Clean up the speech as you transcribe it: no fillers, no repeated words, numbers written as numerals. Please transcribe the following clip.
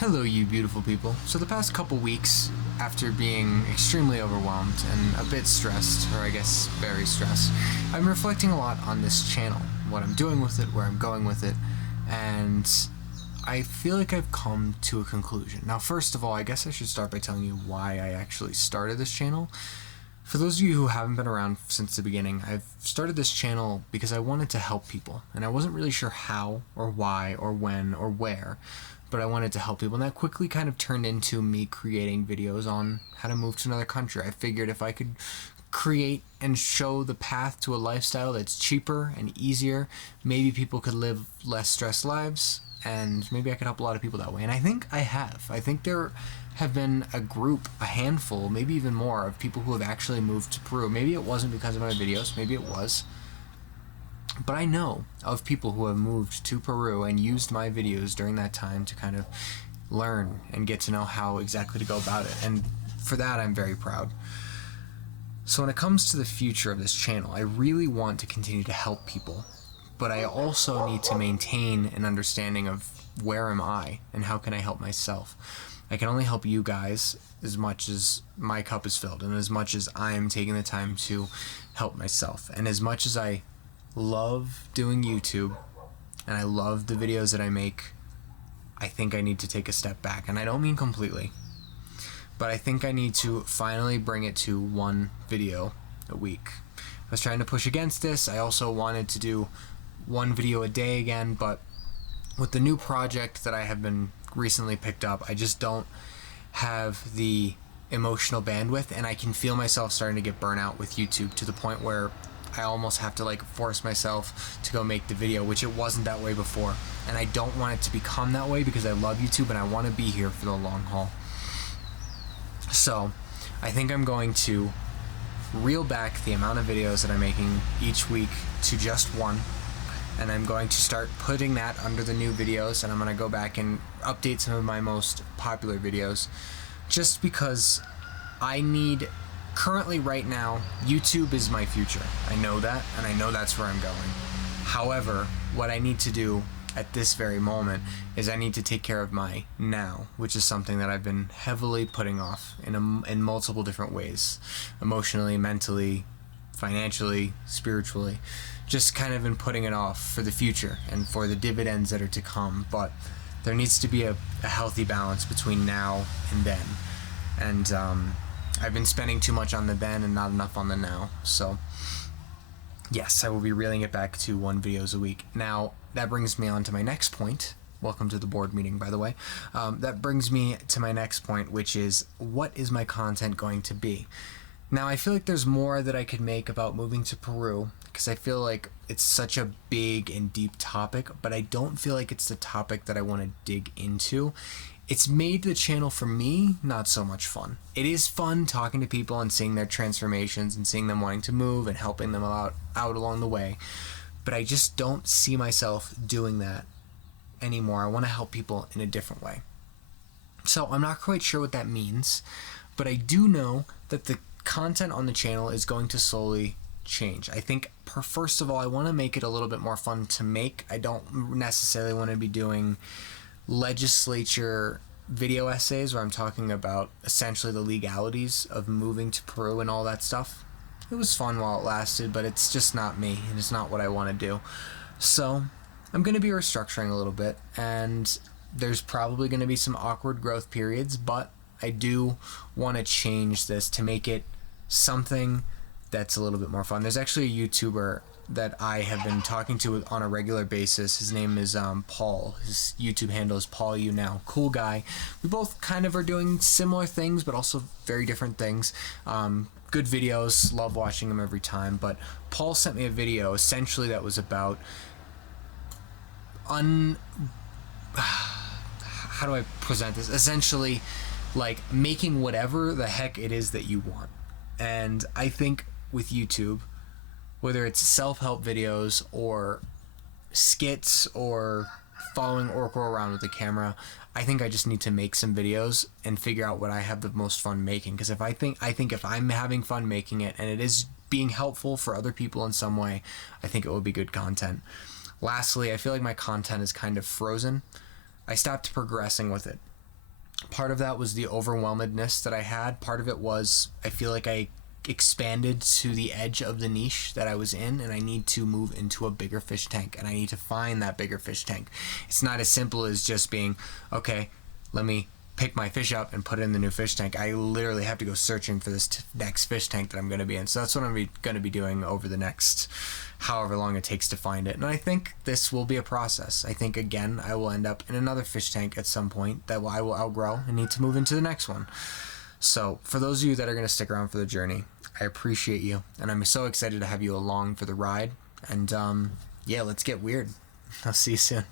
Hello, you beautiful people. So the past couple weeks, after being extremely overwhelmed and a bit stressed, or I guess very stressed, I'm reflecting a lot on this channel, what I'm doing with it, where I'm going with it, and I feel like I've come to a conclusion. Now, first of all, I guess I should start by telling you why I actually started this channel. For those of you who haven't been around since the beginning, I've started this channel because I wanted to help people, and I wasn't really sure how, or why, or when, or where, but I wanted to help people, and that quickly kind of turned into me creating videos on how to move to another country. I figured if I could create and show the path to a lifestyle that's cheaper and easier, maybe people could live less stressed lives, and maybe I could help a lot of people that way. And I think I have. I think there have been a group, a handful, maybe even more, of people who have actually moved to Peru. Maybe it wasn't because of my videos, maybe it was. But I know of people who have moved to Peru and used my videos during that time to kind of learn and get to know how exactly to go about it. And for that, I'm very proud. So when it comes to the future of this channel, I really want to continue to help people. But I also need to maintain an understanding of where am I and how can I help myself. I can only help you guys as much as my cup is filled and as much as I am taking the time to help myself. And as much as I love doing YouTube and I love the videos that I make, I think I need to take a step back. And I don't mean completely, but I think I need to finally bring it to one video a week. I was trying to push against this. I also wanted to do one video a day again, but with the new project that I have been recently picked up, I just don't have the emotional bandwidth, and I can feel myself starting to get burnout with YouTube to the point where I almost have to force myself to go make the video, which it wasn't that way before. And I don't want it to become that way because I love YouTube and I want to be here for the long haul. So I think I'm going to reel back the amount of videos that I'm making each week to just one, and I'm going to start putting that under the new videos, and I'm going to go back and update some of my most popular videos, just because I need, currently right now, YouTube is my future. I know that, and I know that's where I'm going. However, what I need to do at this very moment is I need to take care of my now, which is something that I've been heavily putting off in multiple different ways, emotionally, mentally, financially, spiritually, just kind of been putting it off for the future and for the dividends that are to come. But there needs to be a healthy balance between now and then, and I've been spending too much on the then and not enough on the now. So yes, I will be reeling it back to one videos a week. Now that brings me on to my next point. Welcome to the board meeting, by the way. That brings me to my next point, which is, what is my content going to be? Now, I feel like there's more that I could make about moving to Peru, because I feel like it's such a big and deep topic, but I don't feel like it's the topic that I want to dig into. It's made the channel, for me, not so much fun. It is fun talking to people and seeing their transformations and seeing them wanting to move and helping them out along the way, but I just don't see myself doing that anymore. I want to help people in a different way. So I'm not quite sure what that means, but I do know that the content on the channel is going to slowly change. I think, first of all, I want to make it a little bit more fun to make. I don't necessarily want to be doing legislature video essays where I'm talking about essentially the legalities of moving to Peru and all that stuff. It was fun while it lasted, but it's just not me, and it's not what I want to do. So I'm going to be restructuring a little bit, and there's probably going to be some awkward growth periods, but I do want to change this to make it something that's a little bit more fun. There's actually a YouTuber that I have been talking to on a regular basis. His name is Paul. His YouTube handle is Paul You Now. Cool guy. We both kind of are doing similar things, but also very different things. Good videos. Love watching him every time. But Paul sent me a video essentially that was about how do I present this? Essentially, making whatever the heck it is that you want. And I think with YouTube, whether it's self-help videos or skits or following Orko around with the camera, I think I just need to make some videos and figure out what I have the most fun making. Because I think if I'm having fun making it and it is being helpful for other people in some way, I think it will be good content. Lastly, I feel like my content is kind of frozen. I stopped progressing with it. part of that was the overwhelmedness that I had. Part of it was I feel like I expanded to the edge of the niche that I was in, and I need to move into a bigger fish tank, and I need to find that bigger fish tank. It's not as simple as just being, okay, let me pick my fish up and put it in the new fish tank. I literally have to go searching for this next fish tank that I'm going to be in. So that's what I'm going to be doing over the next however long it takes to find it. And I think this will be a process. I think, again, I will end up in another fish tank at some point that I will outgrow and need to move into the next one. So for those of you that are going to stick around for the journey, I appreciate you. And I'm so excited to have you along for the ride. And yeah, let's get weird. I'll see you soon.